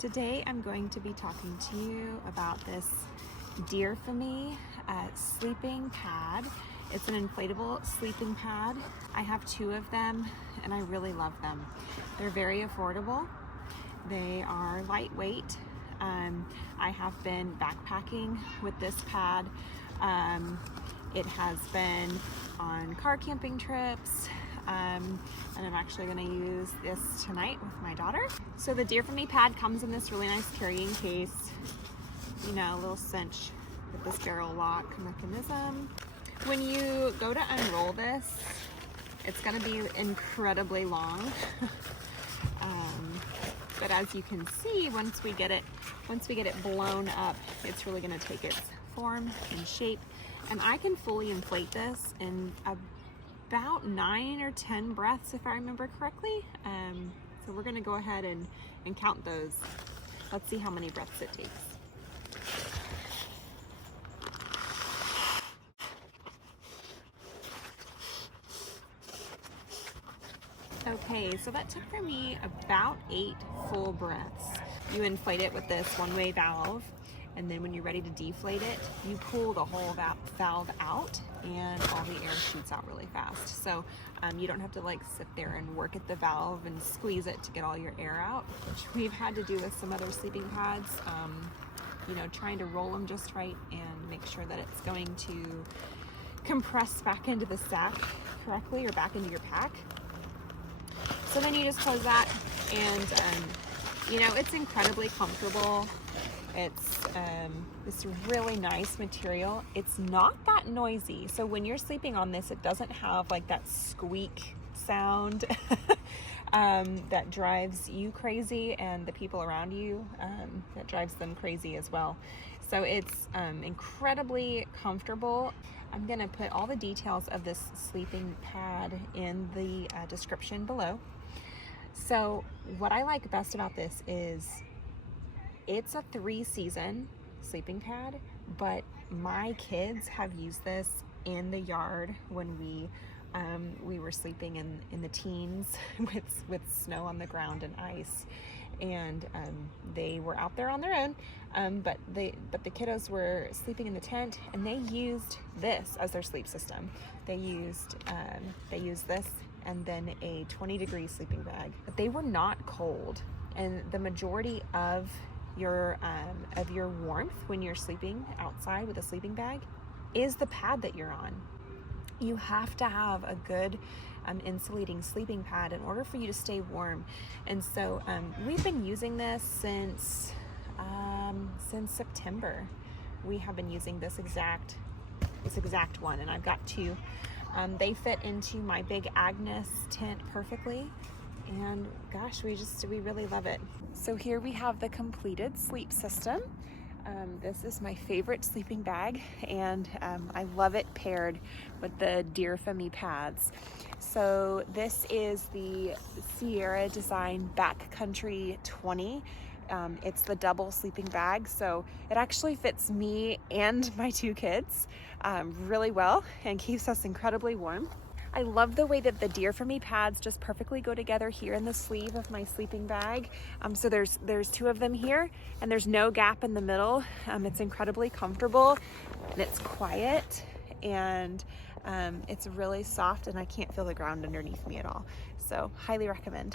Today I'm going to be talking to you about this DEERFAMY sleeping pad. It's an inflatable sleeping pad. I have 2 of them and I really love them. They're very affordable. They are lightweight. I have been backpacking with this pad. It has been on car camping trips. And I'm actually going to use this tonight with my daughter. So the DEERFAMY pad comes in this really nice carrying case, you know, a little cinch with this barrel lock mechanism. When you go to unroll this, it's going to be incredibly long. But as you can see, once we get it blown up, it's really going to take its form and shape. And I can fully inflate this in about 9 or 10 breaths, if I remember correctly. So we're gonna go ahead and count those. Let's see how many breaths it takes. Okay, so that took for me about 8 full breaths. You inflate it with this one-way valve, and then when you're ready to deflate it, you pull the whole valve out and all the air shoots out really fast. So you don't have to like sit there and work at the valve and squeeze it to get all your air out, which we've had to do with some other sleeping pads, you know, trying to roll them just right and make sure that it's going to compress back into the sack correctly or back into your pack. So then you just close that and you know, it's incredibly comfortable. It's this really nice material. It's not that noisy. So when you're sleeping on this, it doesn't have like that squeak sound that drives you crazy and the people around you, that drives them crazy as well. So it's incredibly comfortable. I'm gonna put all the details of this sleeping pad in the description below. So what I like best about this is it's a 3-season sleeping pad, but my kids have used this in the yard when we were sleeping in the teens with snow on the ground and ice, and they were out there on their own, but the kiddos were sleeping in the tent, and they used this as their sleep system. They used this and then a 20-degree sleeping bag, but they were not cold, and the majority of your warmth when you're sleeping outside with a sleeping bag is the pad that you're on. You have to have a good insulating sleeping pad in order for you to stay warm. And so we've been using this since September. We have been using this exact one, and I've got 2. They fit into my big Agnes tent perfectly. And gosh, we really love it. So here we have the completed sleep system. This is my favorite sleeping bag, and I love it paired with the DEERFAMY pads. So this is the Sierra Design Backcountry 20. It's the double sleeping bag, so it actually fits me and my 2 kids really well and keeps us incredibly warm. I love the way that the DEERFAMY pads just perfectly go together here in the sleeve of my sleeping bag. So there's 2 of them here, and there's no gap in the middle. It's incredibly comfortable, and it's quiet, and it's really soft, and I can't feel the ground underneath me at all. So highly recommend.